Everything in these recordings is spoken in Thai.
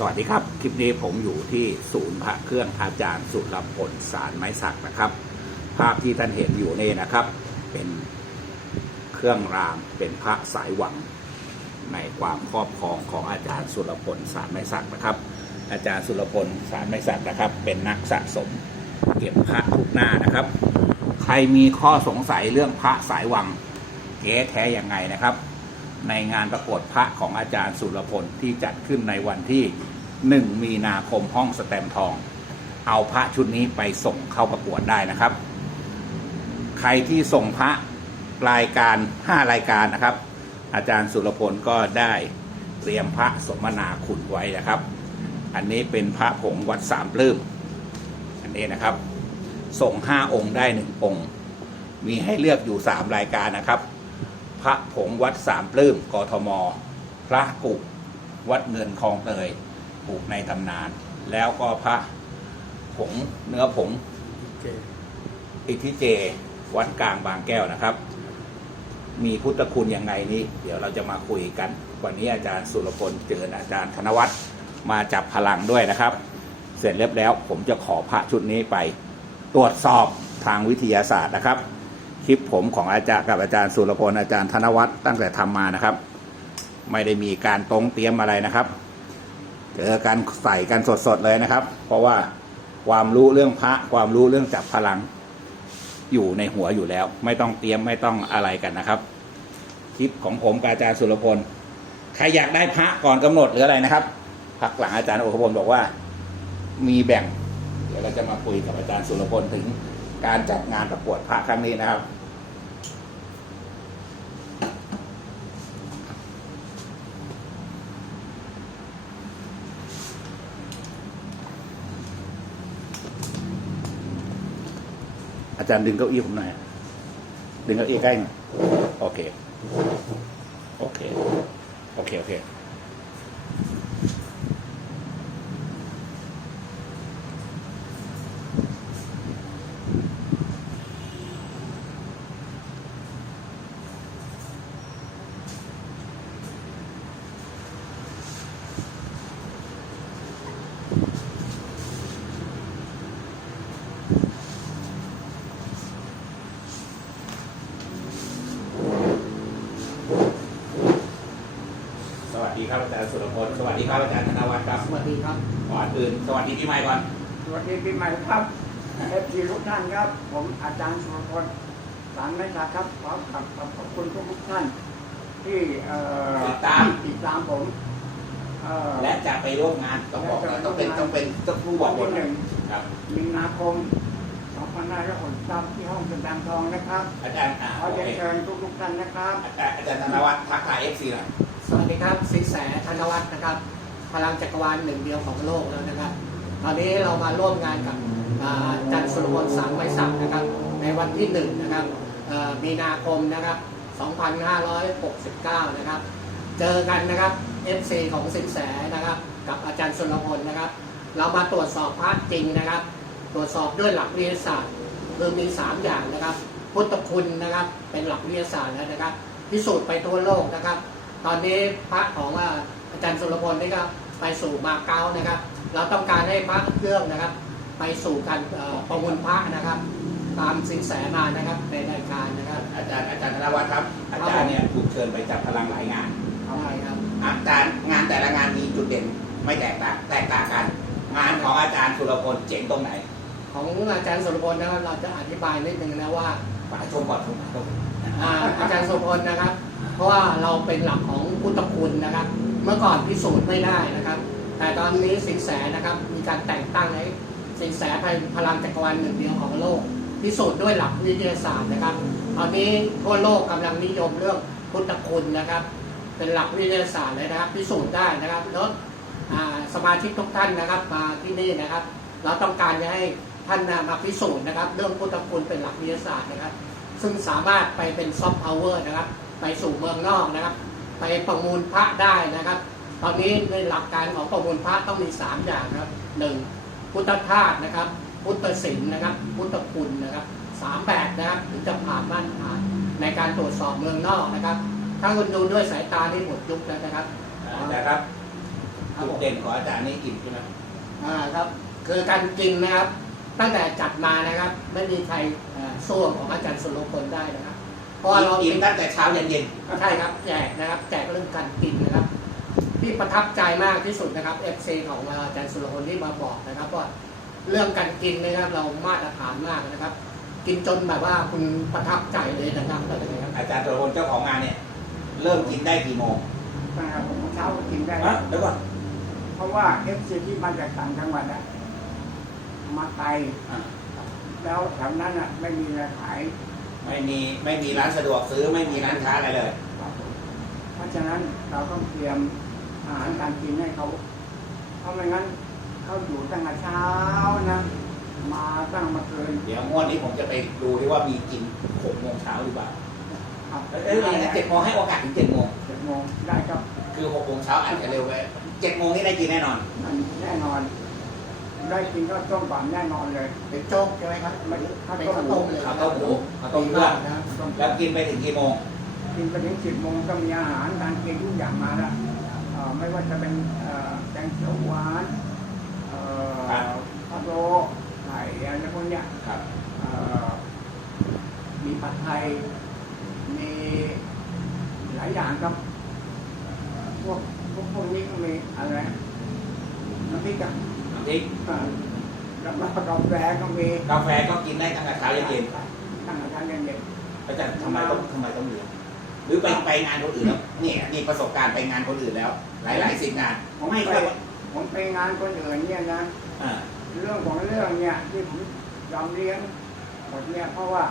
สวัสดีครับ คลิปนี้ผมอยู่ที่ศูนย์พระเครื่องอาจารย์สุรพลสารไม้สักนะครับ ภาพที่ท่านเห็นอยู่นี่นะครับ เป็นเครื่องรางเป็นพระสายหวัง ในความครอบครองของอาจารย์สุรพลสารไม้สักนะครับ อาจารย์สุรพลสารไม้สักนะครับ เป็นนักสะสมเก็บพระทุกหน้านะครับ ใครมีข้อสงสัยเรื่องพระสายหวังเก๊แท้ยังไงนะครับในงานประกวดพระของอาจารย์สุรพลที่จัดขึ้นในวันที่ 1มีนาคมห้องสแตมทอง เอาพระชุดนี้ไปส่งเข้าประกวดได้นะครับ ใครที่ส่งพระรายการ5รายการนะครับ อาจารย์สุรพลก็ได้เตรียมพระสมนาขุนไว้นะครับ อันนี้เป็นพระผงวัดสามปลื้มอันนี้นะครับ ส่ง5องค์ได้1องค์ มีให้เลือกอยู่3รายการนะครับ พระผงวัดสามปลื้มกทม พระกุวัดเงินคลองเตย ปลูกในตำนาน แล้วก็พระผงเนื้อผงอิทธิเจ วัดกลางบางแก้วนะครับ มีพุทธคุณยังไงนี้ เดี๋ยวเราจะมาคุยกัน วันนี้อาจารย์สุรพลเจออาจารย์ธนวัฒน์มาจับพลังด้วยนะครับ เสร็จเรียบแล้วผมจะขอพระชุดนี้ไป ตรวจสอบทางวิทยาศาสตร์นะครับ คลิปผมของอาจารย์กับอาจารย์สุรพลอาจารย์ธนวัฒน์ตั้งแต่ทำมานะครับ ไม่ได้มีการตรงเตรียมอะไรนะครับ เจอกันใส่กันสดๆเลยนะครับ เพราะว่าความรู้เรื่องพระความรู้เรื่องจับพลังอยู่ในหัวอยู่แล้ว ไม่ต้องเตรียมไม่ต้องอะไรกันนะครับคลิปของผมกับอาจารย์สุรพลใครอยากได้พระก่อนกำหนดหรืออะไรนะครับพักหลังอาจารย์โอคพลบอกว่า มีแบ่ง เดี๋ยวเราจะมาคุยกับอาจารย์สุรพลถึงการจัดงานประกวดพระครั้งนี้นะครับ จารย์ดึงเก้าอี้ผมหน่อยดึงเก้าอี้ใกล้หน่อยโอเค โอเค โอเค โอเค สวัสดีครับอาจารย์สุรพล สวัสดีครับอาจารย์ธนวัฒน์ครับ สวัสดีครับ ก่อนอื่นสวัสดีพี่ใหม่ก่อน สวัสดีปีใหม่ครับเอฟซีทุกท่านครับ ผมอาจารย์สุรพลสารไม่ตาครับขอขอบขอบคุณทุกๆท่าน ที่เอ่อติดตามติดตามผมเอ่อและจะไปร่วมงานต้องบอกนะต้องเป็นต้องเป็นต้องผู้บอกวัคนนหนึ่งครับมีนาคม2563ที่ห้องสแตมป์ทองนะครับ อาจารย์อ่าขอโอเรียนเคเชิญทุกๆท่านนะครับอาจารย์อาจารย์ธนวัฒน์ทักทายเอฟซีหน่อยสวัสดีครับสินแสธนวัฒน์นะครับ พลังจักรวาลหนึ่งเดียวของโลกแล้วนะครับ ตอนนี้เรามาร่วมงานกับอาอาจันทร์สุรพลสามไวสักนะครับ ในวันที่หนึ่งนะครับมีนาคมนะครับ 2569 นะครับ เจอกันนะครับ FC ของสินแสนะครับ กับอาจารย์สุรพลนะครับ เรามาตรวจสอบพระจริงนะครับ ตรวจสอบด้วยหลักวิทยาศาสตร์คือมี 3 อย่างนะครับ พุทธคุณนะครับ เป็นหลักวิทยาศาสตร์แล้วนะครับ พิสูจน์ไปทั่วโลกนะครับ ตอนนี้พระของ อ่าอาจารย์สุรพลนี่ก็ไปสู่มาเก๊านะครับ เราต้องการให้พระเครื่องนะครับ ไปสู่การเอ่อประมูลพระนะครับ ตามสินแสมานะครับในรายการนะครับ อาจารย์อาจารย์ธนวัฒน์ครับ อาจารย์เนี่ยถูกเชิญไปจับพลังหลายงานเอาไปครับ อาจารย์งานแต่ละงานมีจุดเด่นไม่แตกต่างแตกต่างกัน งานของอาจารย์สุรพลเจ๋งตรงไหน ของอาจารย์สุรพลนะครับเราจะอธิบายนิดนึงนะว่าฝากชมก่อนชมก่อนอ่าอาจารย์สุรพลนะครับ เพราะว่าเราเป็นหลักของพุทธคุณนะครับเมื่อก่อนพิสูจน์ไม่ได้นะครับ แต่ตอนนี้สินแสนะครับมีการแต่งตั้งให้สินแสพลังจักรวาลหนึ่งเดียวของโลก พิสูจน์ด้วยหลักวิทยาศาสตร์นะครับ ตอนนี้ทั่วโลกกำลังนิยมเรื่องพุทธคุณนะครับ เป็นหลักวิทยาศาสตร์เลยนะครับ พิสูจน์ได้นะครับแล้วสมาชิกทุกท่านนะครับมาที่นี่นะครับ เราต้องการจะให้ท่านมาพิสูจน์นะครับ เรื่องพุทธคุณเป็นหลักวิทยาศาสตร์นะครับ ซึ่งสามารถไปเป็นซอฟต์พาวเวอร์นะครับ ไปสู่เมืองนอกนะครับ ไปประมูลพระได้นะครับ ตอนนี้ในหลักการของประมูลพระต้องมี 3 อย่างนะครับหนึ่งพุทธทาสนะครับ พุทธศิลป์นะครับ พุทธคุณนะครับสามแบบนะครับถึงจะผ่านมาตรฐานในการตรวจสอบเมืองนอกนะครับ ถ้าคุณดูด้วยสายตาที่หมดยุคแล้วนะครับอาจารย์ครับครับจุดผมเด่นของอาจารย์นี่อิ่มใช่ไหมอ่าครับ คือการกินนะครับ ตั้งแต่จัดมานะครับ ไม่มีใครเอ่อสู้ของอาจารย์สุรพลได้นะครับ เพราะว่าเราอิ่มตั้งแต่เช้ายันเย็นใช่ครับแจกนะครับแจกเรื่องการกินนะครับ ที่ประทับใจมากที่สุดนะครับ FC ของอาจารย์สุรพลที่มาบอกนะครับว่าเรื่องการกินนะครับเรามาตรฐานมากนะครับ กินจนแบบว่าคุณประทับใจเลยนะครับอะไรอย่างเงี้ยครับอาจารย์ตัวคนเจ้าของงานเนี่ย เริ่มกินได้กี่โมงตั้งแต่ผมเช้าก็กินได้ฮะเดี๋ยวก่อนเพราะว่าเอฟซีที่มาจากต่างจังหวัดอะมาไกลอะแล้วแถวนั้นอะไม่มีอะไรขาย ไม่มีไม่มีร้านสะดวกซื้อไม่มีร้านค้าอะไรเลย เพราะฉะนั้นเราต้องเตรียมอาหารการกินให้เขา เพราะไม่งั้นเขาอยู่ตั้งแต่เช้านะ มาตั้งมาเกินเดี๋ยวงวดนี้ผมจะไปดูที่ว่ามีกินหกโมงเช้าหรือเปล่าครับเอ้ยเจ็ดโมงให้โอกาสถึงเจ็ดโมงเจ็ดโมงได้ครับคือหกโมงเช้าอาจจะเร็วไปเจ็ดโมงนี่ได้กินแน่นอนอันแน่นอน ได้กินก็ต้มก่อนแน่นอนเลยเป็นโจ๊กใช่ไหมครับไม่ข้าวข้าวต้ต้มมเลยข้าวต้มหมูข้าวต้มเครื่องนะครับต้มแล้วกินไปถึงกี่โมงกินไปถึงสิบโมงก็มีอาหารการกินทุกอย่างมาแล้วเอ่อไม่ว่าจะเป็นเอ่อแกงเขียวหวานเอ่อครับพะโล้ไข่อะไรพวกเนี้ย ครับเอ่อมีผัดไทย มีหลายอย่างครับ พวกพวกพวกนี้ก็มีอะไรน้ำพริกอะน้ำพ ริกเอ่อแล้วก็กาแฟก็มีกาแฟก็กินได้ตั้งแต่เช้ายันเย็นตั้งแต่เช้าเย็นอาจารย์ทำไมต้องทำไมต้องเรียนหรือไปไปงานคนอื่นแล้วเนี่ยมีประสบการณ์ไปงานคนอื่นแล้ว หลายหลายๆสิบงานๆผมไม่ไปค่อยผมไปงานคนอื่นเนี่ยนะอ่าเรื่องของเรื่องเนี่ยที่ผมยอมเลี้ยงหมดเนี่ยเพราะว่า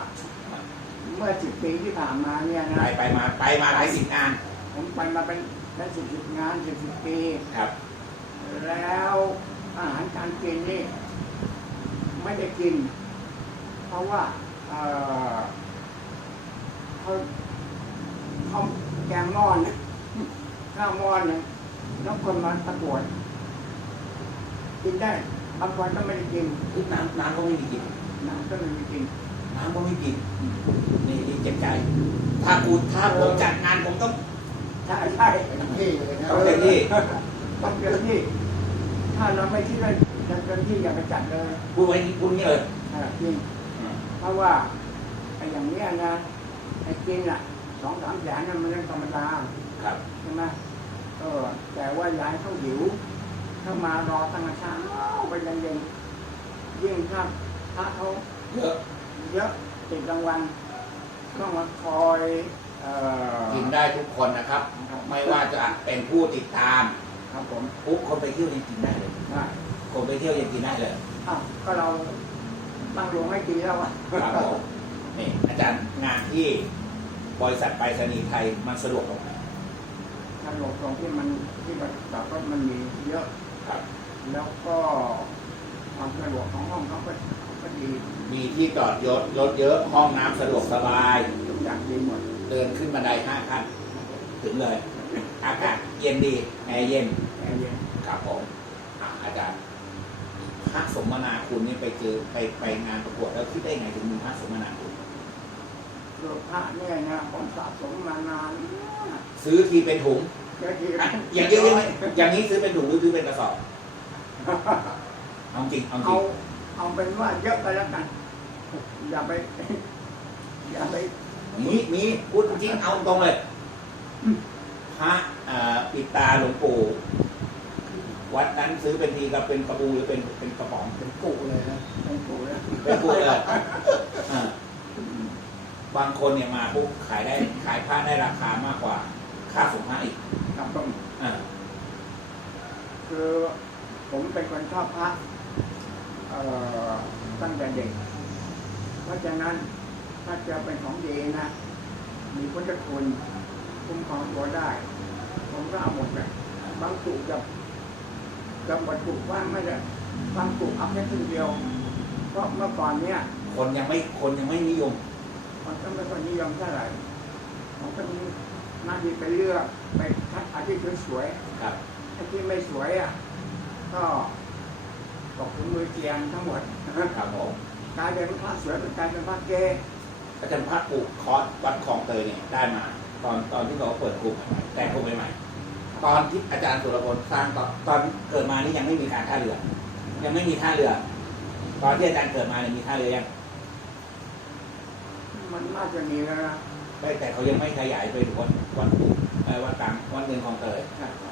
เมื่อสิบปีที่ผ่านมาเนี่ยไปนะไปมาไปมาหลายสิบงาน ผมไปมาเป็นเป็นสิบสิบงานสิบสิบปีครับ แล้ว อาหารการกินนี่ไม่ได้กิน เพราะว่าเอ่อเขาเขาแกงหม้อนยข้าวหม้อนเนี่ยแล้วคนมาตะกรวดกินได้บางวันก็ไม่ได้กินทุกน้ำน้ำก็ไม่มีกินน้ำก็ไม่มีกินน้ำก็ไม่กินนี่นี่เจ็บใจ ถ้ากูถ้าผมจัดงานผมต้องใช่ใช่เป็นที่เลยนะคต้รัอบงเต็มที่ต้องเต็มที่ ถ้าเราไม่คิดว่าจะเต็มที่อย่าไปจัดเลยพูดไว้พูดนี้เลยเออจริงเพราะว่าไอ้อย่างเนี้ยนะไอ้กินอะสองสามแสนนั่นมันเรื่องธรรมดาครับใช่ไหมเออแต่ว่าย้ายเขาหิวถ้ามารอตั้งแต่เช้าไปยันเย็นยิ่งถ้าถ้าเขาเยอะเยอะติดรางวัลต้องมาคอยเอ่อกินได้ทุกคนนะครับ ไม่ว่าจะเป็นผู้ติดตาม ครับผมปุ๊บคนไปเที่ยวยังกินได้เลยได้คนไปเที่ยวยังกินได้เลยอ้าวก็เราตั้งโรงให้กินแล้วอะครับผมนี่อาจารย์งานที่บริษัทไปรษณีย์ไทยมันสะดวกตรงไหนทางหลบตรงที่มันที่มันจอดรถมันมีเยอะ ครับ แล้วก็ความสะดวกของห้องเขาก็ก็ดีมีที่จอดรถรถเยอะห้องน้ำสะดวกสบายทุกอย่างดีหมด เดินขึ้นบันไดห้าขั้น ถึงเลย อากาศเย็นดีแอร์เย็นแอร์เย็นครับผมอะอาจารย์พระสมนาคุณนี่ไปเจอไปไปงานประกวดแล้วคิดได้ไงถึงมีพระสมนาคุณโลภะเนี่ยนะผมสะสมมานานซื้อทีเป็นถุงเยอะทีอะอย่างเยอะๆไหมอย่างนี้ซื้อเป็นถุงหรือซื้อเป็นกระสอบเอาจริงเอาจริเอางเอาเป็นว่าเยอะไปแล้วกัน อย่าไป อย่าไปมีมีพูดจริงเอาตรงเลย พระเอ่อปิดตาหลวงปู่วัดนั้นซื้อเป็นทีกับเป็นกระบูหรือเป็นเป็นกระป๋องเป็นกุเลยนะเป็นปู่แล้วเป็นปูเลยอ่าบางคนเนี่ยมาปุ๊บขายได้ขายผ้าได้ราคามากกว่า ค่าส่งผ้าอีกครับผมอ่าคือผมเป็นคนชอบพระเอ่อตั้งแต่เด็ก เพราะฉะนั้นถ้าจะเป็นของดีนะ มีพุทธคุณ คุ้มครองตัวได้ ผมก็เอาหมดเลยบางจุกับกับบรรจุว่างไม่ได้บางจุเอาแค่ครึ่งเดียว เพราะเมื่อก่อนเนี่ยคนยังไม่คนยังไม่นิยมมันก็ไม่ค่อยนิยมเท่าไหร่ผมก็มีหน้าที่ไปเลือกไปคัดอันที่สวยครับๆอันที่ไม่สวยอะก็ตกถึงมือเจียงทั้งหมดครับผมกลายเป็นพระสวยเป็นกลายเป็นพระเกอาจารย์พระปลูกคอร์สวัดคลองเตยเนี่ยได้มา ตอนตอนที่เราเปิดกลุ่มใหม่ๆแต่กลุ่มใหม่ๆตอนที่อาจารย์สุรพลสร้างตอนตอนเกิดมานี่ยังไม่มีการท่าเรือ ยังไม่มีท่าเรือ ตอนที่อาจารย์เกิดมาเนี่ยมีท่าเรือยังมันน่าจะมีแล้วนะแต่แต่เขายังไม่ขยายไปถึงวัดวัดปุ๊เอ่อวัดกลางวัดเงินคลองเตยใช่ใช่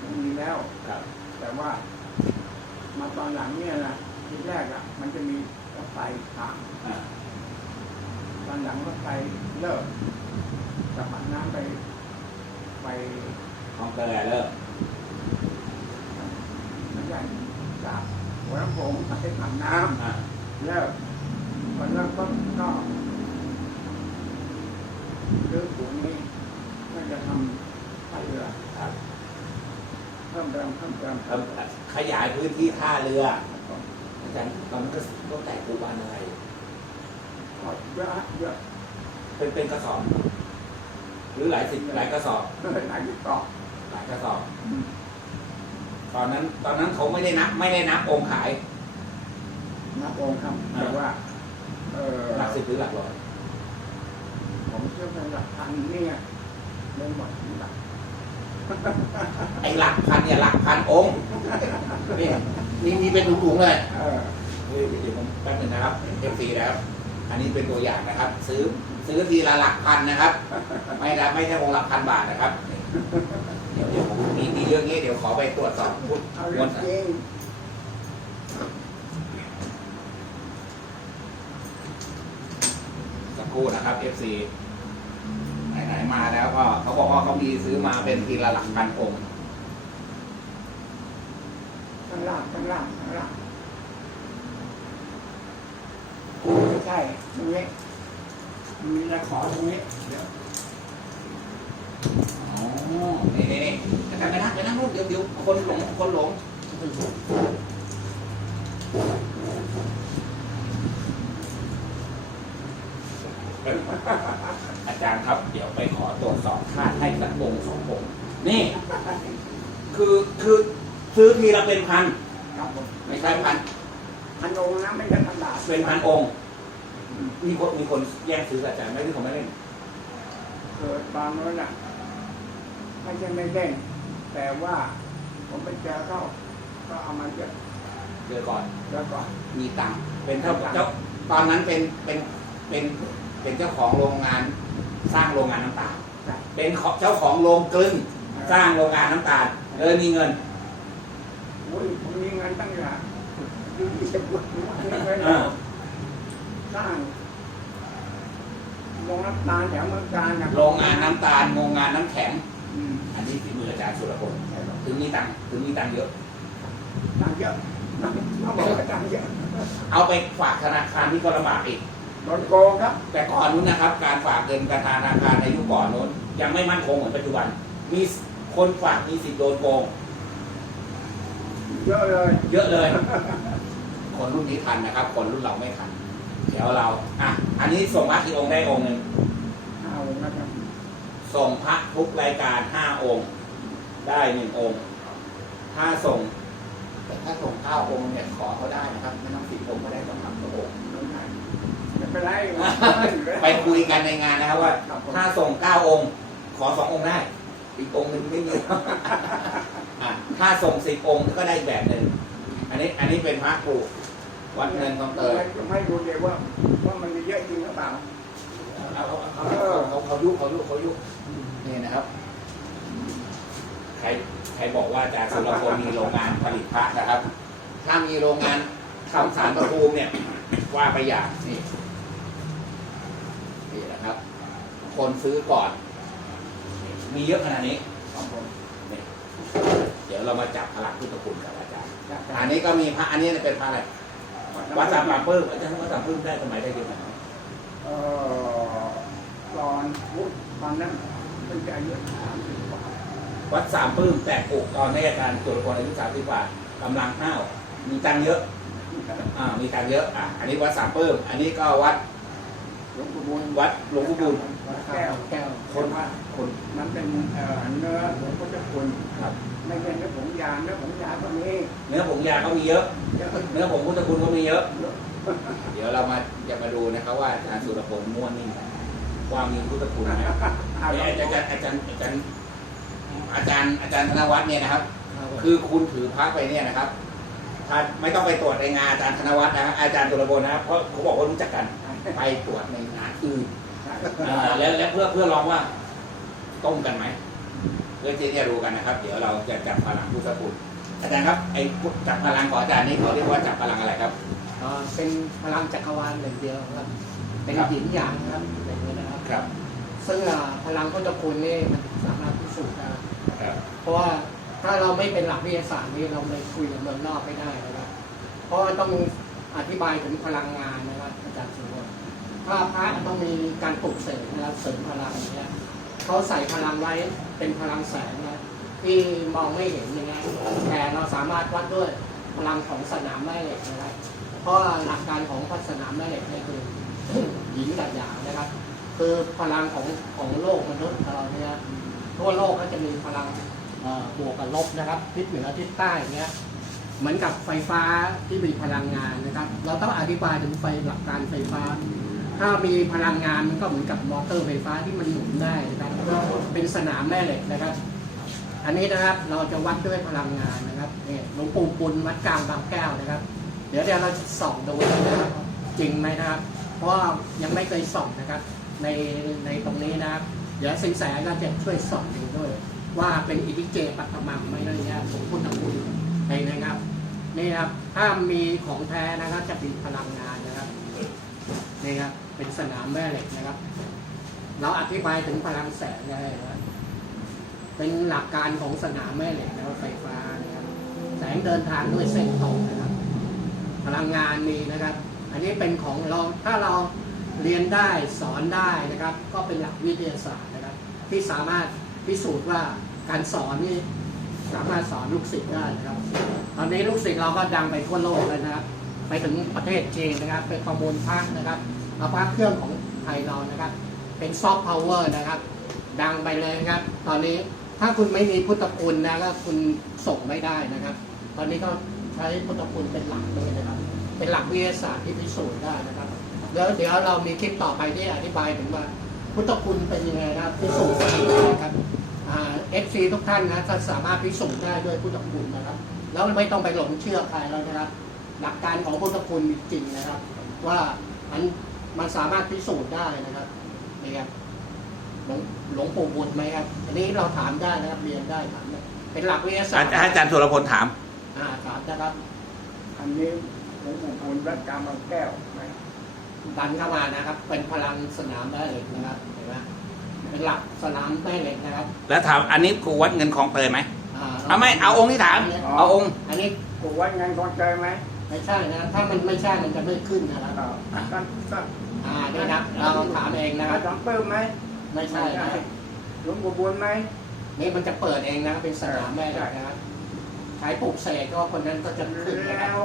มันมีแล้วครับ แต่ว่ามาตอนหลังเนี่ยนะทีแรกอะ มันจะมีรถไฟทางอ่าตอนหลังรถไฟเลิก กับผันน้ำไปไปคลองเตยเลิกไม่ใช่จากหัวลำโพงไปผันน้อ่าำเลิกพอเลิกก็ก็ซื้อถุงนี้ก็จะทำท่าเรือครับเพิ่มเติมเพิ่มเติมแล้วขยายพื้นที่ท่าเรือ อาจารย์ตอนนั้นก็ก็แต่ปูบานอะไร ก็เยอะเยอะเป็นเป็นกระสอบ หรือหลายสิบหลายกระสอบหลายที่เกาะหลายกระสอบ ตอนนั้น ตอนนั้นเขาไม่ได้นับ ไม่ได้นับองค์ขายนับองค์ครับแต่ว่าเออหลักสิบหรือหลักร้อยผมเชื่อเป็นหลักพันเนี่ยเลยหมดหลักไอ้หลักพันเนี่ยหลักพันองค์นี่นี่นี่เป็นถุงๆเลยเออเฮ้ยเดี๋ยวผมแป๊บนึงนะครับเอฟซีนะครับ อันนี้เป็นตัวอย่างนะครับ ซื้อ ซื้อทีละหลักพันนะครับ ไม่ละไม่ใช่องค์ละพันบาทนะครับ เดี๋ยวเดี๋ยวผมมีมีเรื่องนี้เดี๋ยวขอไปตรวจสอบพุทธเอามเรื่องนต์จริงสักครู่นะครับ FC ไหนๆมาแล้วก็เขาบอกว่าเขามีซื้อมาเป็นทีละหลักพันองค์ข้างล่างข้างล่างข้างล่างไม่ใช่ตรงนี้ มีตะขอตรงนี้เดี๋ยวอ๋อนี่นี่นี่อาจารย์ไปนั่งไปนั่งนู่นเดี๋ยวเดี๋ยวคนหลงคนหลงอาจารย์ครับ เดี๋ยวไปขอตรวจสอบค่าให้สักองค์สององค์นี่ คือคือซื้อทีละเป็นพัน ครับผมไม่ใช่พันพันองค์นะไม่ใช่พันบาทเป็นพันองค์ มีคนมีคนแย่งซื้อกับอาจารย์ไหม่ที่เขาไม่เล่นเกิดบางนั้นอะไม่ใช่ไม่เล่นแต่ว่าผมไปเจอเขาก็เอามาเยอะเจอก่อนเจอก่อนมีตังค์เป็นเจ้าเจ้าตอนนั้นเป็นเป็นเป็นเป็นเจ้าของโรงงานสร้างโรงงานน้ำตาลใช่เป็นเจ้าของโรงกลึงสร้างโรงงานน้ำตาลเลยมีเงินอุ้ยผมมีเงินตั้งแต่ยี่สิบวันมีเงินเออ สร้างโรงน้ำตาลแถวเมืองการนะโรงงานน้ำตาลโรงงานน้ำแข็ง อืมอันนี้ฝีมืออาจารย์สุรพลถึงมีตังค์ถึงมีตังค์เยอะ ตังค์เยอะเขาบอกว่าตังค์เยอะเอาไปฝากธนาคารที่ก็ลำบากอีก โดนโกงครับ แต่ก่อนนู้นนะครับ การฝากเงินกับธนาคารในยุคก่อนนู้น ยังไม่มั่นคงเหมือนปัจจุบัน มีคนฝากมีสิทธิ์โดนโกง เยอะเลย เยอะเลย คนรุ่นนี้ทันนะครับ คนรุ่นเราไม่ทัน เดี๋ยวเราอะอันนี้ส่งพระกี่องค์ได้องค์หนึ่งเอานะครับส่งพระทุกรายการห้าองค์ ได้หนึ่งองค์ ถ้าส่ง แต่ถ้าส่งเก้าองค์เนี่ยขอเขาได้นะครับ ไม่ต้องสิบองค์ก็ได้ต้องทำตัวองค์ไม่เป็นไรไปคุยกันในงานนะครับว่าครับผมถ้าส่งเก้าองค์ ขอสององค์ได้ อีกองค์หนึ่งไม่มีอะถ้าส่งสิบองค์ก็ได้อีกแบบหนึ่งอันนี้อันนี้เป็นพระครู วัดเงินคลองเตยไม่รู้เลยว่าว่ามันมีเยอะจริงหรือเปล่าเอาเอาเอาเอาเขาเขายุเขายุเขายุนี่นะครับใครใครบอกว่าอาจารย์สุรพลมีโรงงานผลิตพระนะครับ ถ้ามีโรงงานทำสารประภูมิเนี่ย ว่าไปอย่างนี่นี่นะครับ คนซื้อก่อน มีเยอะขนาดนี้ครับผมนี่เดี๋ยวเรามาจับพลังพุทธคุณกับอาจารย์อันนี้ก็มีพระอันนี้เป็นพระอะไร วัดสามปามปื้มอาจารย์วัดสามปื้มได้สมัยได้เยอะไหมเอ่อตอนพุธตอนนั้นเป็นจะอายุสามสิบกว่าวัดสามปลื้มแต่ปลูกตอนนี้อาจารย์จุลพลอายุสามสิบกว่ากำลังห้าวมีตังค์เยอะอ่ามีตังค์เยอะอะอันนี้วัดสามปลื้มอันนี้ก็วัดหลวงปู่บุญวัดหลวงปู่บุญวัดแก้วแก้วคนคนมันเป็นเอ่อเนื้อหลวงพ่อเจ้าคุณครับ ไม่ใช่เนื้อผงยาเนื้อผงยาก็มีเนื้อผงยาก็มีเยอะเยอะ เนื้อผงพุทธคุณก็มีเยอะ เดี๋ยวเรามาจะมาดูนะครับว่าอาจารย์สุรพลม้วนนี่ว่ามีพุทธคุณไหมเอาเอ้ยอาจารย์อาจารย์อาจารย์อาจารย์อาจารย์ธนวัฒน์เนี่ยนะครับครับผมคือคุณถือพระไปเนี่ยนะครับถ้าไม่ต้องไปตรวจในงานอาจารย์ธนวัฒน์นะครับอาจารย์ตุลพลนะครับเพราะเขาบอกว่ารู้จักกันไปตรวจในงานอื่นเอ่อแล้วแล้วเพื่อเพื่อลองว่าตรงกันไหมเพื่อที่จะรู้กันนะครับ เดี๋ยวเราจะจับพลังพุทธคุณอาจารย์ครับไอ้จับพลังของอาจารย์นี่เขาเรียกว่าจับพลังอะไรครับเอ่อเป็นพลังจักรวาลหนึ่งเดียวครับ เป็นครับหยินหยางครับอย่างนี้นะครับครับ ซึ่งอ่าพลังพุทธคุณนี่มันสามารถพิสูจน์ได้ครับเพราะว่าถ้าเราไม่เป็นหลักวิทยาศาสตร์นี่เราเลยคุยกับเมืองนอกไม่ได้นะครับ เพราะว่าต้องอธิบายถึงพลังงานนะครับอาจารย์สุวรรณถ้าพระต้องมีการปลุกเสกนะครับเสริมพลังอย่างเงี้ย เขาใส่พลังไว้เป็นพลังแสงนะที่มองไม่เห็นอย่างเงี้ยแต่เราสามารถวัดด้วยพลังของสนามแม่เหล็กนะครับเพราะหลักการของพัฒนามแม่เหล็กนี่คือหญิงกับหยางนะครับ คือพลังของของโลกมนุษย์เราเนี่ยทั่วโลกก็จะมีพลังบวกกับลบนะครับทิศเหนือทิศใต้อย่างเงี้ยเหมือนกับไฟฟ้าที่มีพลังงานนะครับ เราต้องอธิบายถึงไฟหลักการไฟฟ้า ถ้ามีพลังงานมันก็เหมือนกับมอเตอร์ไฟฟ้าที่มันหมุนได้นะครับเป็นสนามแม่เหล็กนะครับ อันนี้นะครับเราจะวัดด้วยพลังงานนะครับนี่หลวงปู่ปุณวัดกลางบางแก้วนะครับ เดี๋ยวเดี๋ยวเราจะส่องดูนะครับจริงไหมนะครับ เพราะยังไม่เคยส่องนะครับ ในในตรงนี้นะครับ เดี๋ยวสินแสก็จะช่วยส่องดูด้วย ว่าเป็นอิทิเจปัตตมังไหมอะไรเงี้ยผมพุทธคุณในนะครับนี่ครับถ้ามีของแท้นะครับจะมีพลังงานนะครับนี่ครับ เป็นสนามแม่เหล็กนะครับ เราอธิบายถึงพลังแสงได้นะครับเป็นหลักการของสนามแม่เหล็กแล้วไฟฟ้านะครับแสงเดินทางด้วยเส้นตรงนะครับ พลังงานมีนะครับ อันนี้เป็นของเราถ้าเราเรียนได้สอนได้นะครับ ก็เป็นหลักวิทยาศาสตร์นะครับ ที่สามารถพิสูจน์ว่าการสอนนี่สามารถสอนลูกศิษย์ได้นะครับ ตอนนี้ลูกศิษย์เราก็ดังไปทั่วโลกเลยนะครับ ไปถึงประเทศจีนนะครับ ไปประมูลพระนะครับ พระเครื่องของไทยเรานะครับ เป็นซอฟต์พาวเวอร์นะครับ ดังไปเลยนะครับ ตอนนี้ถ้าคุณไม่มีพุทธคุณนะก็คุณส่งไม่ได้นะครับ ตอนนี้ก็ใช้พุทธคุณเป็นหลักเลยนะครับ เป็นหลักวิทยาศาสตร์ที่พิสูจน์ได้นะครับ แล้วเดี๋ยวเรามีคลิปต่อไปที่อธิบายถึงว่า พุทธคุณเป็นยังไงนะครับพิสูจน์ได้นะครับเอฟซีทุกท่านนะท่านสามารถพิสูจน์ได้ด้วยพุทธคุณนะครับ แล้วไม่ต้องไปหลงเชื่อใครแล้วนะครับ หลักการของพุทธคุณจริงนะครับ ว่ามัน มันสามารถพิสูจน์ได้นะครับนี่ครับหลวงหลวงปู่บุญไหมครับอันนี้เราถามได้นะครับเรียนได้ถามได้เป็นหลักวิทยาศาสอาตร์จารย์อาจารย์สุรพลถาม อ่าถามนะครับอันนี้หลวงปู่คูณวัดกลางบางแก้วไหมดันเข้ามานะครับ เป็นพลังสนามแม่เหล็กนะครับเห็นไหมเป็นหลักสนามแม่เหล็กนะครับแล้วถามอันนี้ครูวัดเงินของเตยไหมอ่าเอาไม่เอาองค์ที่ถาม เอาองค์ อันนี้ปู่วัดงานคนเจอไหมไม่ใช่นะ ถ้ามันไม่ใช่มันจะไม่ขึ้นนะครับก็ก็ก็ อ่านี่นะเราถามเองนะคก็รับ ต้องเพิ่มไหมไม่ใช่นะครับหลวงปู่บุญไหมนี่มันจะเปิดเองนะเป็นสนามแม่เหล็กนะครับใช้ปลูกเสกก็คนนั้นก็จะขึ้นนะคแล้รับ ว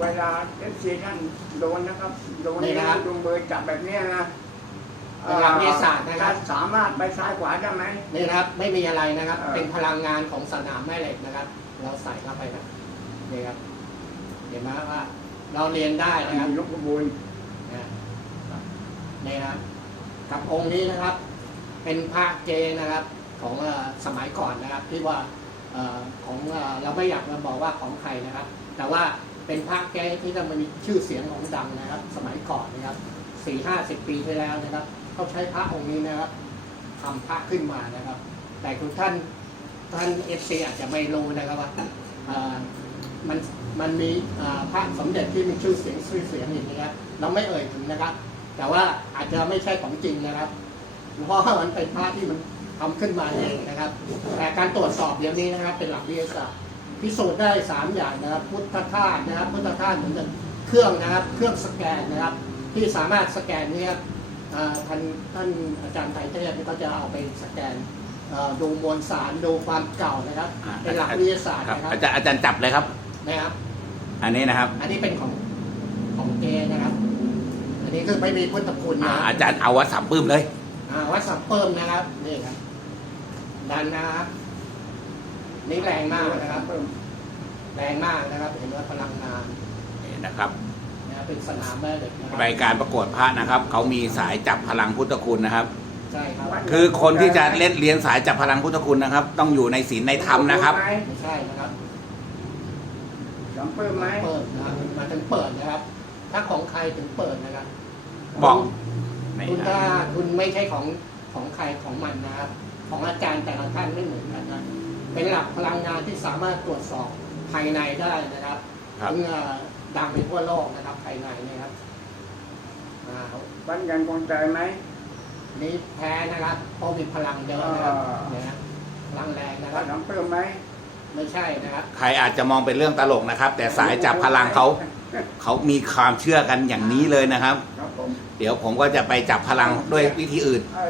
เวลาเอฟซีท่านโดนนะครับ โดนนี่นิ้นะครับวดวงเบอร์จับแบบเนี้ยนะเป็นหลักวิทยาศาสตร์นะครับสามารถไปซ้ายขวาได้ไหม นี่นะครับไม่มีอะไรนะครับ เออ เป็นพลังงานของสนามแม่เหล็กนะครับ เราใส่เข้าไปนะนี่ครับ เห็นไหมว่า เราเรียนได้นะครับ หลวงปู่บุญนะ นี่นะครับกับองค์นี้นะครับ เป็นพระเจนะครับของอสมัยก่อนนะครับ ที่ว่าอของเราไม่อยากมาบอกว่าของใครนะครับ แต่ว่าเป็นพระแกที่จะมีชื่อเสียงของดังนะครับ สมัยก่อนนะครับสี่ห้าสิบปีที่แล้วนะครับเขาใช้พระองค์นี้นะครับทำพระขึ้นมานะครับ แต่ทุกท่านท่านเอฟซีอาจจะไม่รู้นะครับว่ามันมันมีพระสมเด็จที่มีชื่อเสียงชื่อเสียงอย่างนี้ครับเราไม่เอ่ยถึงนะครับ แต่ว่าอาจจะไม่ใช่ของจริงนะครับ เพราะว่ามันเป็นพระที่มันทำขึ้นมาเองนะครับ แต่การตรวจสอบเดี๋ยวนี้นะครับ เป็นหลักวิทยาศาสตร์พิสูจน์ได้สามอย่างนะครับ พุทธทาสนะครับ พุทธทาสเหมือนกันเครื่องนะครับ เครื่องสแกนนะครับ ที่สามารถสแกนเนี้ครับอ่าท่านท่านอาจารย์ไตรเทพนี่ก็จะเอาไปสแกนเอ่อดูมวลสารดูความเก่านะครับเป็นหลักวิทยาศาสตร์ครับนะครับอาจารย์อาจารย์จับเลยครับนะครับ อันนี้นะครับ อันนี้เป็นของของเจนะครับอั นนี้คือไม่มีพุทธคุณอ่านะอาจารย์เอาวัดสามปื้มเลย อ่าวัดสับเปิมนะครับ นี่ครับ ดันนะครับนี่แรงมากนะครับเพิ่มแรงมากนะครับ เห็นว่าพลังงานนี่นะครับ นะครับเป็นสนามแม่เหล็กนะครับรายการประกวดพระนะครับ เขามีสายจับพลังพุทธคุณนะครับ ใช่ครับวัดคือคนที่จะเล่นเรียนสายจับพลังพุทธคุณนะครับ ต้องอยู่ในศีลในธรรมนะครับ ไม่ใช่นะครับ สองเพิ่มไหมเปิดนะครับมาถึงเปิดนะครับ ถ้าของใครถึงเปิดนะครับ บอกไม่คุณได้ถ้าคุณไม่ใช่ของของใครของมันนะครับ ของอาจารย์แต่ละท่านไม่เหมือนกันนะเป็นหลักพลังงานที่สามารถตรวจสอบภายในได้นะครับครับถึงเอ่อดังไปทั่วโลกนะครับภายในเนะครับอ่าวัดกันคงใจไหมนี่แพ้นะครับเพราะมีพลังเยอะนะครับอ่าเนี่ยนะพลังแรงนะควัรัดบสองเพิ่มไหมไม่ใช่นะครับ ใครอาจจะมองเป็นเรื่องตลกนะครับ แต่สายจับพลังเขา เขามีความเชื่อกันอย่างนี้เลยนะครับ ครับผมเดี๋ยวผมก็จะไปจับพลังด้วยวิธีอื่นเอา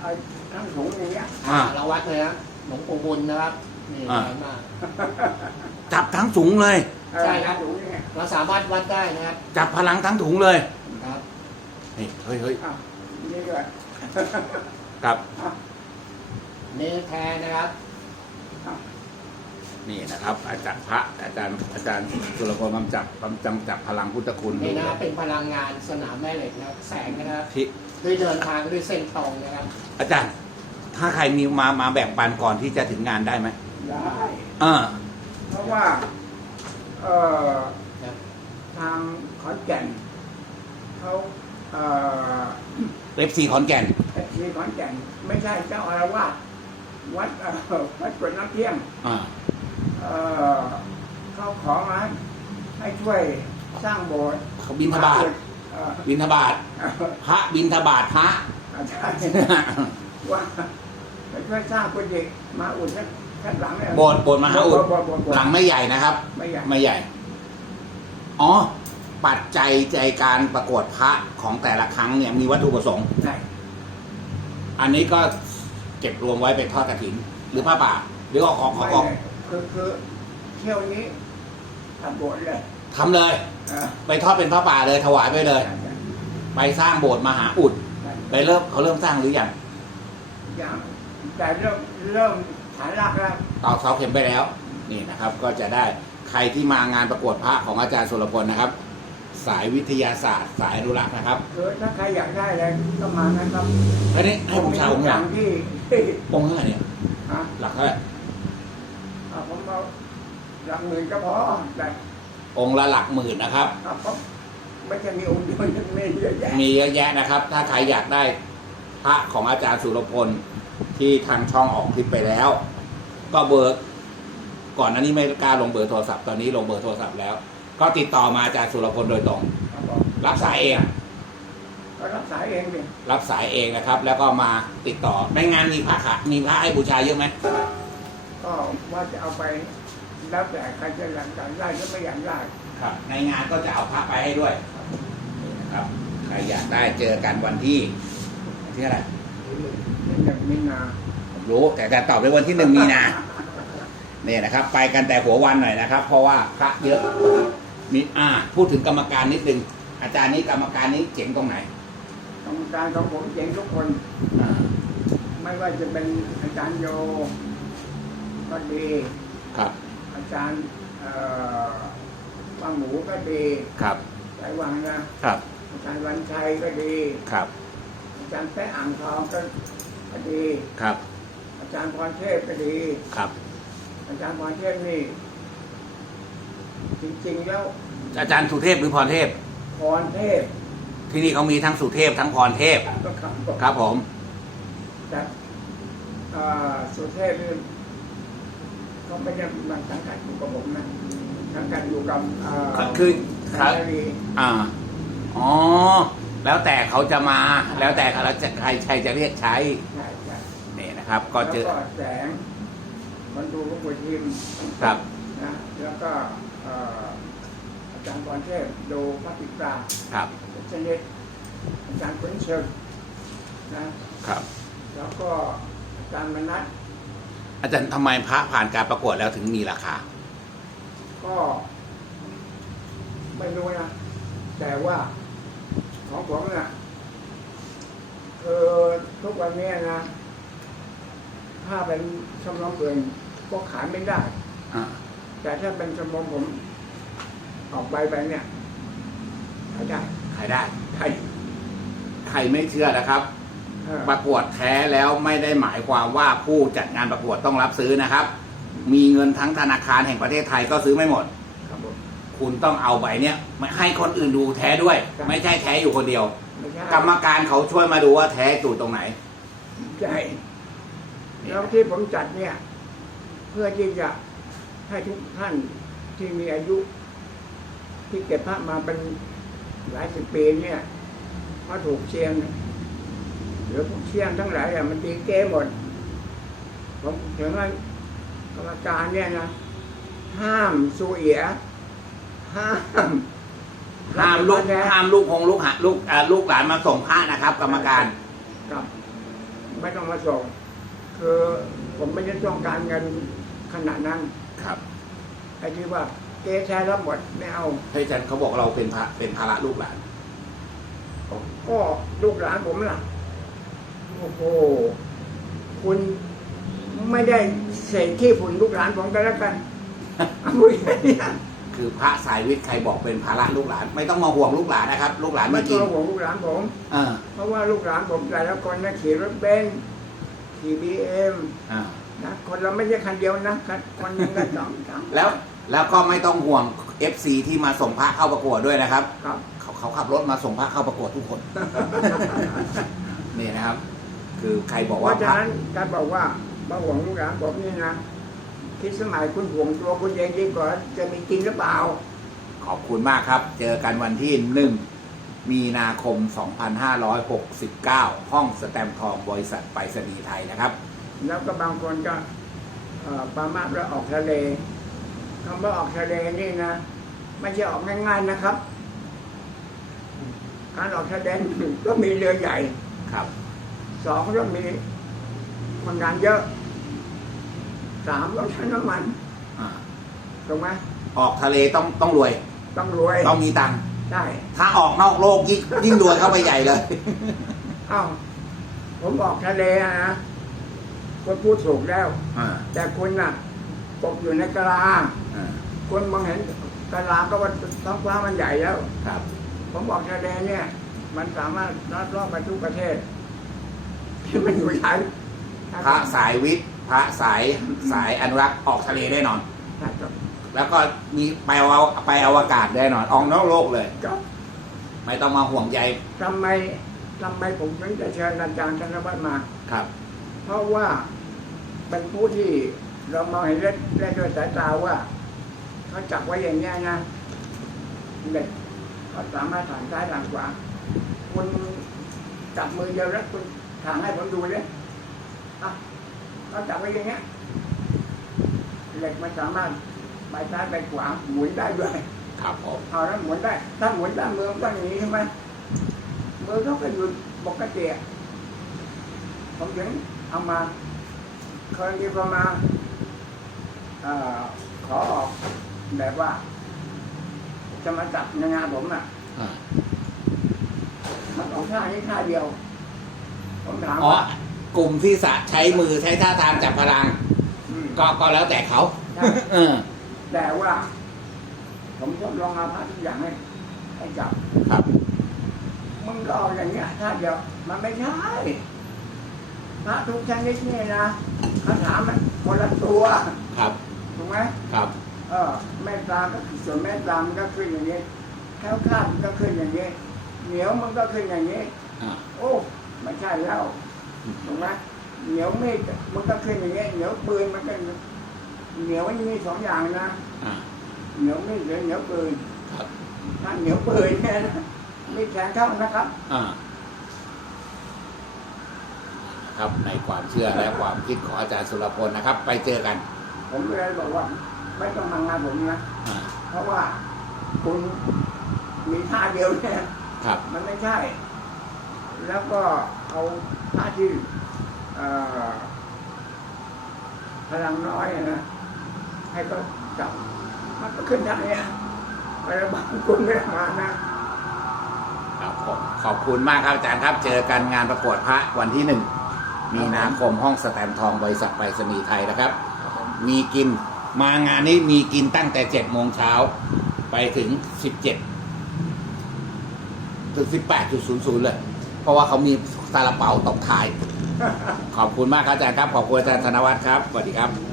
เอาทั้งถุงอย่างเงี้ยอ่าเราวัดเลยนะหลวงปู่บุญนะครับนี่อ่าแรงมากจับทั้งถุงเลยใช่ครับถุงอย่างเงี้ยเราสามารถวัดได้นะครับจับพลังทั้งถุงเลยครับ นี่เฮ้ยเฮ้ยอะนี่ด้วย ครับอะนี่แพ้นะครับอะ นี่นะครับ อาจารย์พระอาจารย์อาจารย์สุรพลกำจับกำจำจับพลังพุทธคุณนี่นะครับเป็นพลังงานสนามแม่เหล็กนะครับแสงนะครับที่ด้วยเดินทางด้วยเส้นตรงนะครับ อาจารย์ ถ้าใครมีมามาแบ่งปันก่อนที่จะถึงงานได้ไหมได้เออเพราะว่าเอ่อครับทางขอนแก่นเขาเอ่อเอฟซีขอนแก่นที่ขอนแก่น ไม่ใช่เจ้าอาวาสวัดเอ่อวัดกรวดน้ำเที่ยงอ่า เอ่อเขาขอมาให้ช่วยสร้างโบสถ์เขาบินทบาทเอ่อบินทบาทเอ่อพระบินทบาทพระอาจารย์ว่าไปช่วยสร้างกุฏิมาอุ่นสักสักหลังเนี่ยโบสถ์โบสถ์มหาอุดโบสถ์โบสถ์โบสถ์หลังไม่ใหญ่นะครับ ไม่ใหญ่ไม่ใหญ่ อ๋อ ปัจจัยใจการประกวดพระของแต่ละครั้งเนี่ยมีวัตถุประสงค์ใช่อันนี้ก็เก็บรวมไว้เป็นทอดกระถิน หรือผ้าป่า หรือออกออกออกออกไม่ คือคือเที่ยวนี้ทำโบสถ์เลยทำเลยเออไปทอดเป็นผ้าป่าเลยถวายไปเลย ไปสร้างโบสถ์มหาอุด ไปเริ่มเขาเริ่มสร้างหรือยังยังแต่เริ่มเริ่มฐานรากแล้วตอกเสาเข็มไปแล้ว นี่นะครับ ก็จะได้ใครที่มางานประกวดพระของอาจารย์สุรพลนะครับ สายวิทยาศาสตร์ สายอนุรักษ์นะครับคือถ้าใครอยากได้อะไรก็มานะครับอันนี้ให้ผมชาองค์อหลัย่างงที่ที่องค์เท่าไหร่เนี่ยฮะหลักเท่าไหร่ อะผมเอาหลักหมื่นก็พอแต่องค์ละหลักหมื่นนะครับ อะผมไม่ใช่มีองค์เดียวยังมีเยอะแยะมีเยอะแยะนะครับ ถ้าใครอยากได้พระของอาจารย์สุรพลที่ทางช่องออกคลิปไปแล้ว ก็เบอร์ก่อนหน้านี้ไม่กล้าลงเบอร์โทรศัพท์ตอนนี้ลงเบอร์โทรศัพท์แล้ว ก็ติดต่อมาอาจารย์สุรพลโดยตรง ครับผมรับสายเอง ก็รับสายเองดิรับสายเองนะครับ แล้วก็มาติดต่อในงานมีพระขะมีพระให้บูชาเยอะไหม ก็ว่าจะเอาไปแล้วแต่ใครจะอยากได้ก็ไม่อยากได้ครับ ในงานก็จะเอาพระไปให้ด้วยนี่นะครับใครอยากได้เจอกันวันที่วันที่อะไรนี่อย่างมินาผมรู้แต่แต่ตอบไปวันที่หนึ่งมีนาเนี่ยนะครับ ไปกันแต่หัววันหน่อยนะครับ เพราะว่าพระเยอะมีอ่า พูดถึงกรรมการนิดนึงอาจารย์นี้กรรมการนี้เจ๋งตรงไหนกรรมการของผมเจ๋งทุกคนอ่าไม่ว่าจะเป็นอาจารย์โย ก็ดี ครับ อาจารย์เอ่อว่างหมูก็ดีครับ สายวังนะ ครับ อาจารย์วันชัยก็ดี ครับ อาจารย์แป๊ะอ่างทองก็ก็ดี ครับ อาจารย์พรเทพก็ดี ครับ อาจารย์พรเทพนี่ จริงๆแล้วอาจารย์สุเทพหรือพรเทพ พรเทพที่นี่เขามีทั้งสุเทพทั้งพรเทพ ก็ครับครับผม แต่เอ่อสุเทพนี่ เขาไม่ได้มาสังกัดอยู่กับผมนะสังกัดอยู่กับเอ่อคือคครัรับบอ่าอ๋อ แล้วแต่เขาจะมา แล้วแต่เขาจะใครใครจะเรียกใช้ใช่ใช่นี่นะครับ ก็เจอแล้วก็แสงมันดูลูกบุญทีมครับนะแล้วก็เอ่ออาจารย์พรเทพดูพระปิตราครับชนิดอาจารย์ขุนเชิงนะครับ แล้วก็อาจารย์มนัส อาจารย์ทำไมพระผ่านการประกวดแล้วถึงมีราคา ก็ ไม่รู้นะ แต่ว่าของผมน่ะคือทุกวันเนี้ยนะ ถ้าเป็นชมรมอื่นก็ขายไม่ได้ อ่าแต่ถ้าเป็นชมรมผม ออกใบไปเนี่ยขายได้ขายได้ ใคร ใครไม่เชื่อนะครับใครอ ประกวดแท้แล้วไม่ได้หมายความว่าผู้จัดงานประกวดต้องรับซื้อนะครับ มีเงินทั้งธนาคารแห่งประเทศไทยก็ซื้อไม่หมด ครับผม คุณต้องเอาใบเนี้ยมาให้คนอื่นดูแท้ด้วย ครับ ไม่ใช่แท้อยู่คนเดียว ไม่ใช่กรรมการเขาช่วยมาดูว่าแท้อยู่ตรงไหน ใช่แล้วที่ผมจัดเนี่ย เพื่อที่จะให้ทุกท่านที่มีอายุ ที่เก็บพระมาเป็นหลายสิบปีเนี่ยเพราะถูกเชียงเนี่ย หรือพวกเชียงทั้งหลายอะมันตีเก้หมดผมถึงว่ากรรมการเนี่ยนะห้ามสูเอียห้ามห้ามลูกแท้ห้ามลูกคงลูกหาลูกอ่าลูกหลานมาส่งพระนะครับ กรรมการครับ ไม่ต้องมาส่ง คือผมไม่ได้ต้องการเงินขนาดนั้นครับไอ้ที่ว่าเก๊แท้รับหมดไม่เอาให้อาจารย์เขาบอกเราเป็นพระเป็นภาระลูกหลานก็ลูกหลานผมล่ะ โอ้โห คุณไม่ได้เศษที่ฝุ่นลูกหลานผมกันแล้วกันเอาไว้แค่เนี้ยคือพระสายวิทย์ใครบอกเป็นภาระลูกหลาน ไม่ต้องมาห่วงลูกหลานนะครับ ลูกหลานไม่ไม่ต้กิอนงห่วงลูกหลานผมเออเพราะว่าลูกหลานผมแต่ละคนนะขี่รถเบนซ์ขี่บีเอ็มอ่านะคนเราไม่ใช่คันเดียวนะคันคนหนึงกันสองสามแล้วแล้วก็ไม่ต้องห่วง FC ที่มาส่งพระเข้าประกวดด้วยนะครับ ครับ เขาเขาขับรถมาส่งพระเข้าประกวดทุกคน นี่นะครับ คือใครบอกเพว่าราะพฉะระนั้นการบอกว่ามาห่วงลูกหลานผมนี่นะคิดสมัยคุณห่วงตัวคุณเองดีกว่าจะมีจริงหรือเปล่า ขอบคุณมากครับ เจอกันวันที่หนึ่งมีนาคม 2569 ห้องสแตมป์ทองบริษัทไปรษณีย์ไทยนะครับ แล้วก็บางคนก็เอ่อปามาแล้วออกทะเลคำว่าออกทะเลนี่นะไม่ใช่ออกง่ายๆนะครับ การออกทะเลหนึ่งก็มีเรือใหญ่ ครับ สองก็มีคนงานเยอะสามต้องใช้น้ำมันอ่าถูกไหมออกทะเลต้องต้องรวย ต้องรวยต้องมีตังค์ได้ ถ้าออกนอกโลกยิ่งยิ่งรวยเข้าไปใหญ่เลย อ้าวผมออกทะเลอะนะคุณพูดถูกแล้ว อ่าแต่คุณน่ะตกอยู่ในกะลาอ่าคุณมองเห็นกะลาก็ว่าท้องฟ้ามันใหญ่แล้ว ครับ ผมบอกทะเลเนี่ย มันสามารถลัดเลาะไปทุกประเทศ ที่มันอยู่ชั้นพระสายวิทย์ พระสายสายอนุรักษ์ออกทะเลแน่นอนครับแล้วก็มีไปเอาไปอวกาศแน่นอนออกนอกโลกเลยก็ไม่ต้องมาห่วงใยทำไมทำไมผมถึงจะเชิญอาจารย์ธนวัฒน์มาครับ เพราะว่าเป็นผู้ที่เรามองเห็นได้ได้ด้วยสายตาว่าเขาจับไว้อย่างเงี้ยนะเด็กเขาสามารถถ่างซ้ายถ่างขวาคุณจับมือเดียวแล้วคุณ ถ่างให้ผมดูเลยอะเขาจับไว้อย่างเงี้ย เหล็กมันสามารถไปซ้ายไปขวาหมุนได้ด้วยครับผมเอาแล้วหมุนได้ ถ้าหมุนด้านมือมันก็อย่างนี้ใช่ไหมมือเขาก็อยู่ปกติอะผมถึงเอามาเคยมีคนมาเอ่อขอออกแบบว่า จะมาจับในงานผมอะอ่ามันออกท่านี้ท่าเดียว ผมถามอ๋อว่ากลุ่มที่สะใช้มือใช้ท่าทางจับพลัง มก็ก็แล้วแต่เขาใช่เออ แต่ว่า ผมทดลองเอาพระทุกอย่างให้ให้จับ ครับ มึงก็เอาอย่างเงี้ยท่าเดียวมันไม่ใช่พระทุกชนิดเนี่ยนะคาถามันคนละตัวครับ ถูกไหมครับ เออแม่ตาก็ส่วนแม่ตามันก็ขึ้นอย่างนี้แค้วคลาดมันก็ขึ้นอย่างนี้ เหนียวมันก็ขึ้นอย่างนี้ อ่า โอ้ ไม่ใช่แล้วถูกไหมเหนียวมีดมันก็ขึ้นอย่างนี้เหนียวปืนมันก็เหนียวมันมีสองอย่างนะอ่าเหนียวมีดหรือเหนียวปืนครับถ้าเหนียวปืนเนี่ยนะมีแทงเข้านะครับอ่าครับในความเชื่อและความคิดของอาจารย์สุรพลนะครับ ไปเจอกัน ผมก็เลยบอกว่า ไม่ต้องมางานผมนะอ่าเพราะว่าคุณมีท่าเดียวเนี่ยครับมันไม่ใช่ แล้วก็เอาท่าที่เอ่อพลังน้อยอะนะให้เขาจับมันก็ขึ้นได้เนี่ยไปแล้วบางคนไม่ได้มานะครับผมขอบคุณมากครับอาจารย์ครับ เจอกันงานประกวดพระวันที่หนึ่งมีนาคมห้องสแตมป์ทองบริษัทไปรษณีย์ไทยนะครับ มีกินมางานนี้มีกินตั้งแต่เจ็ดโมงเช้าไปถึงสิบเจ็ดถึงสิบแปดจุดศูนย์ศูนย์เลย เพราะว่าเขามีซาลาเปาตบท้าย ขอบคุณมากครับอาจารย์ครับ ขอบคุณอาจารย์ธนวัฒน์ครับ สวัสดีครับ